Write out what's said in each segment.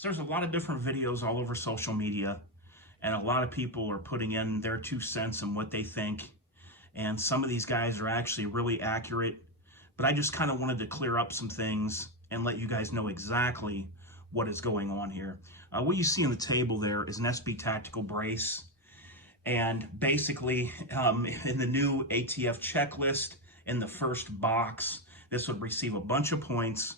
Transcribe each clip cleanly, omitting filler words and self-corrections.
So there's a lot of different videos all over social media, and a lot of people are putting in their 2 cents and what they think. And some of these guys are actually really accurate, but I just kind of wanted to clear up some things and let you guys know exactly what is going on here. What you see on the table there is an SB tactical brace. And basically, in the new ATF checklist, in the first box, this would receive a bunch of points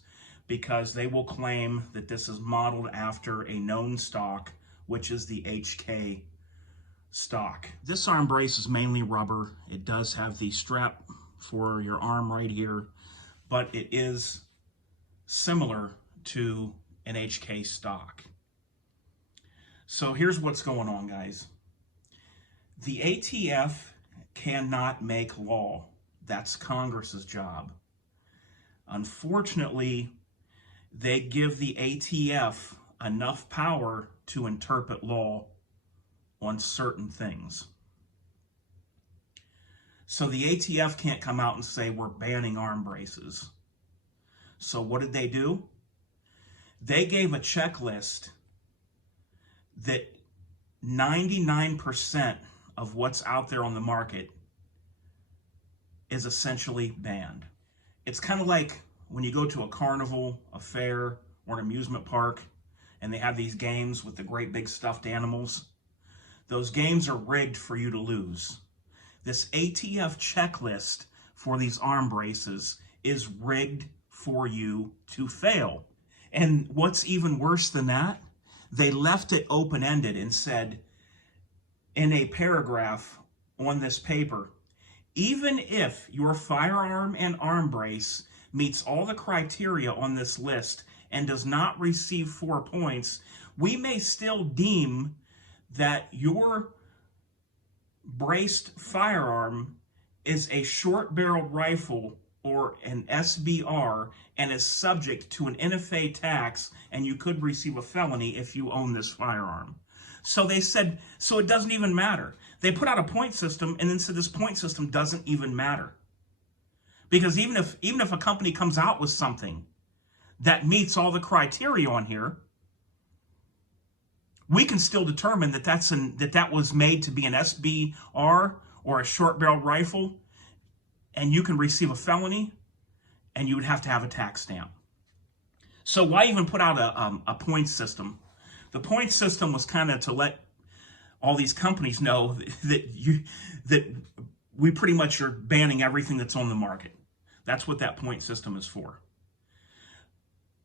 because they will claim that this is modeled after a known stock, which is the HK stock. This arm brace is mainly rubber. It does have the strap for your arm right here, but it is similar to an HK stock. So here's what's going on, guys. The ATF cannot make law. That's Congress's job. Unfortunately, they give the ATF enough power to interpret law on certain things. So the ATF can't come out and say we're banning arm braces. So what did they do? They gave a checklist that 99% of what's out there on the market is essentially banned. It's kind of like when you go to a carnival, a fair, or an amusement park, and they have these games with the great big stuffed animals. Those games are rigged for you to lose. This ATF checklist for these arm braces is rigged for you to fail. And what's even worse than that, they left it open-ended and said in a paragraph on this paper, even if your firearm and arm brace meets all the criteria on this list and does not receive 4 points, we may still deem that your braced firearm is a short-barreled rifle or an SBR and is subject to an NFA tax, and you could receive a felony if you own this firearm. So they said, so it doesn't even matter. They put out a point system and then said this point system doesn't even matter. Because even if a company comes out with something that meets all the criteria on here, we can still determine that that was made to be an SBR or a short-barreled rifle, and you can receive a felony, and you would have to have a tax stamp. So why even put out a point system? The point system was kind of to let all these companies know that we pretty much are banning everything that's on the market. That's what that point system is for.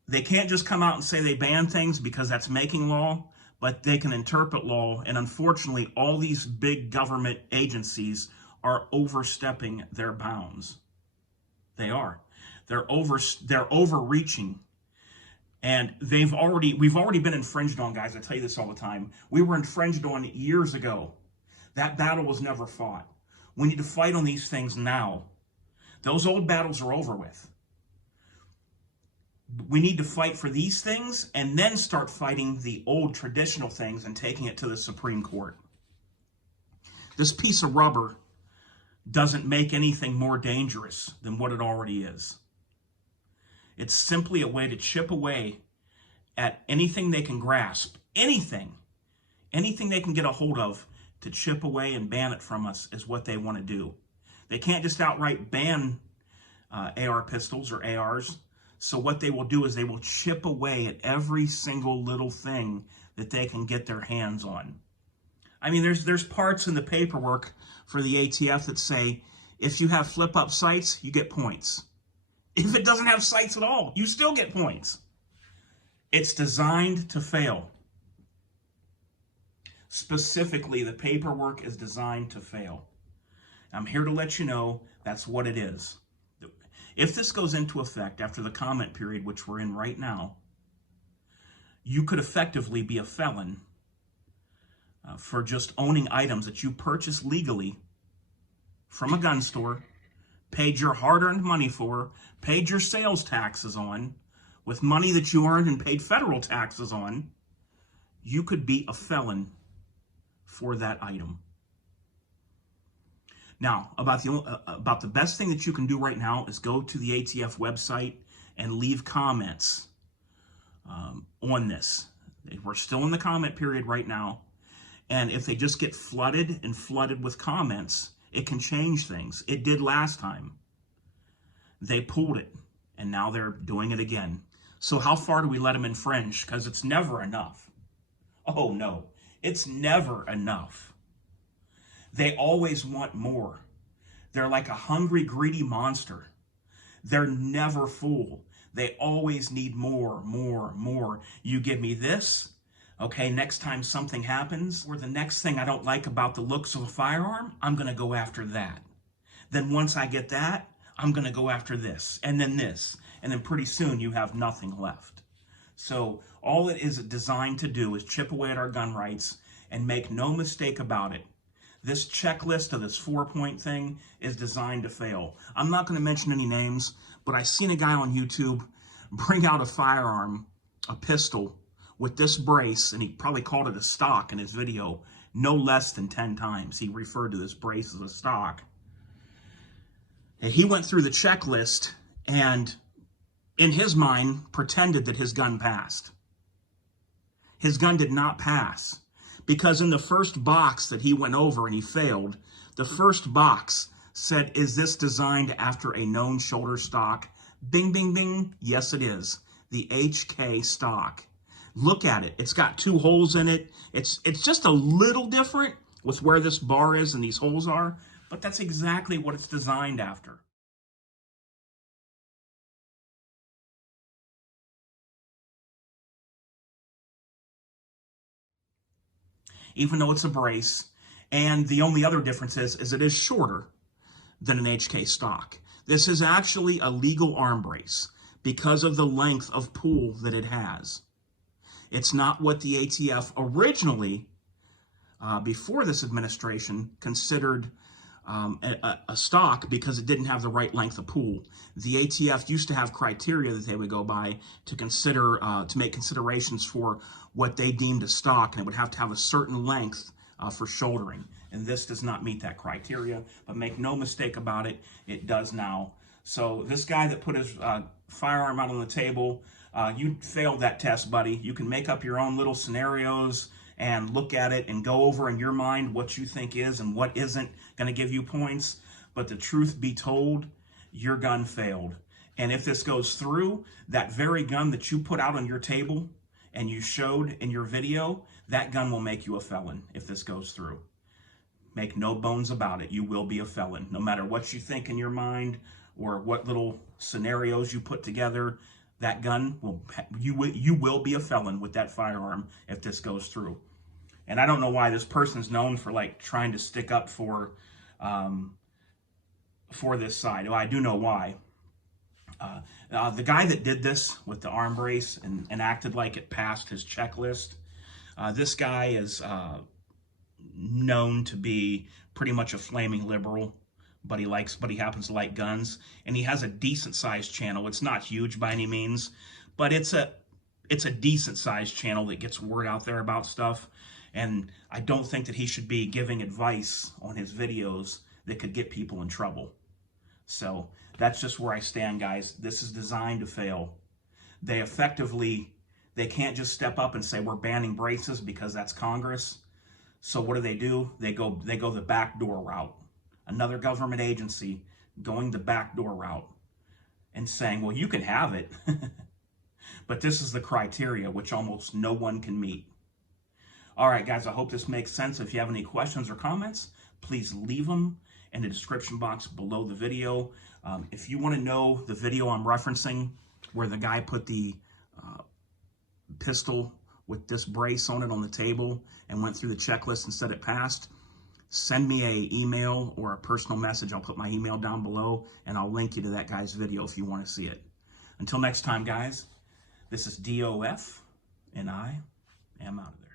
They can't just come out and say they ban things because that's making law, but they can interpret law, and unfortunately, all these big government agencies are overstepping their bounds. They are. They're overreaching. And we've already been infringed on, guys. I tell you this all the time. We were infringed on years ago. That battle was never fought. We need to fight on these things now. Those old battles are over with. We need to fight for these things and then start fighting the old traditional things and taking it to the Supreme Court. This piece of rubber doesn't make anything more dangerous than what it already is. It's simply a way to chip away at anything they can grasp, anything they can get a hold of to chip away and ban it from us is what they want to do. They can't just outright ban AR pistols or ARs. So what they will do is they will chip away at every single little thing that they can get their hands on. I mean, there's parts in the paperwork for the ATF that say, if you have flip-up sights, you get points. If it doesn't have sights at all, you still get points. It's designed to fail. Specifically, the paperwork is designed to fail. I'm here to let you know that's what it is. If this goes into effect after the comment period, which we're in right now, you could effectively be a felon for just owning items that you purchased legally from a gun store, paid your hard-earned money for, paid your sales taxes on, with money that you earned and paid federal taxes on. You could be a felon for that item. Now, about the best thing that you can do right now is go to the ATF website and leave comments on this. We're still in the comment period right now. And if they just get flooded and flooded with comments, it can change things. It did last time. They pulled it, and now they're doing it again. So how far do we let them infringe? Because it's never enough. Oh no, it's never enough. They always want more. They're like a hungry, greedy monster. They're never full. They always need more, more, more. You give me this, okay, next time something happens, or the next thing I don't like about the looks of a firearm, I'm going to go after that. Then once I get that, I'm going to go after this, and then pretty soon you have nothing left. So all it is designed to do is chip away at our gun rights, and make no mistake about it. This checklist of this 4-point thing is designed to fail. I'm not going to mention any names, but I seen a guy on YouTube bring out a firearm, a pistol, with this brace, and he probably called it a stock in his video, no less than 10 times. He referred to this brace as a stock. And he went through the checklist and, in his mind, pretended that his gun passed. His gun did not pass. Because in the first box that he went over and he failed, the first box said, is this designed after a known shoulder stock? Bing, bing, bing. Yes, it is. The HK stock. Look at it. It's got 2 holes in it. It's just a little different with where this bar is and these holes are, but that's exactly what it's designed after. Even though it's a brace, and the only other difference is it is shorter than an HK stock. This is actually a legal arm brace because of the length of pull that it has. It's not what the ATF originally, before this administration, considered a stock because it didn't have the right length of pull. The ATF used to have criteria that they would go by to consider, to make considerations for what they deemed a stock, and it would have to have a certain length for shouldering. And this does not meet that criteria, but make no mistake about it, it does now. So this guy that put his firearm out on the table, you failed that test, buddy. You can make up your own little scenarios and look at it and go over in your mind what you think is and what isn't going to give you points. But the truth be told, your gun failed. And if this goes through, that very gun that you put out on your table and you showed in your video, that gun will make you a felon if this goes through. Make no bones about it. You will be a felon. No matter what you think in your mind or what little scenarios you put together, that gun will, you will be a felon with that firearm if this goes through. And I don't know why this person's known for like trying to stick up for this side. Well, I do know why. The guy that did this with the arm brace and acted like it passed his checklist, this guy is known to be pretty much a flaming liberal, but he happens to like guns, and he has a decent sized channel. It's not huge by any means, but it's a decent sized channel that gets word out there about stuff. And I don't think that he should be giving advice on his videos that could get people in trouble. So that's just where I stand, guys. This is designed to fail. They can't just step up and say we're banning braces because that's Congress. So what do? They go the backdoor route. Another government agency going the backdoor route and saying, well, you can have it, but this is the criteria which almost no one can meet. All right, guys, I hope this makes sense. If you have any questions or comments, please leave them in the description box below the video. If you want to know the video I'm referencing where the guy put the pistol with this brace on it on the table and went through the checklist and said it passed, send me an email or a personal message. I'll put my email down below, and I'll link you to that guy's video if you want to see it. Until next time, guys, this is DOF, and I am out of there.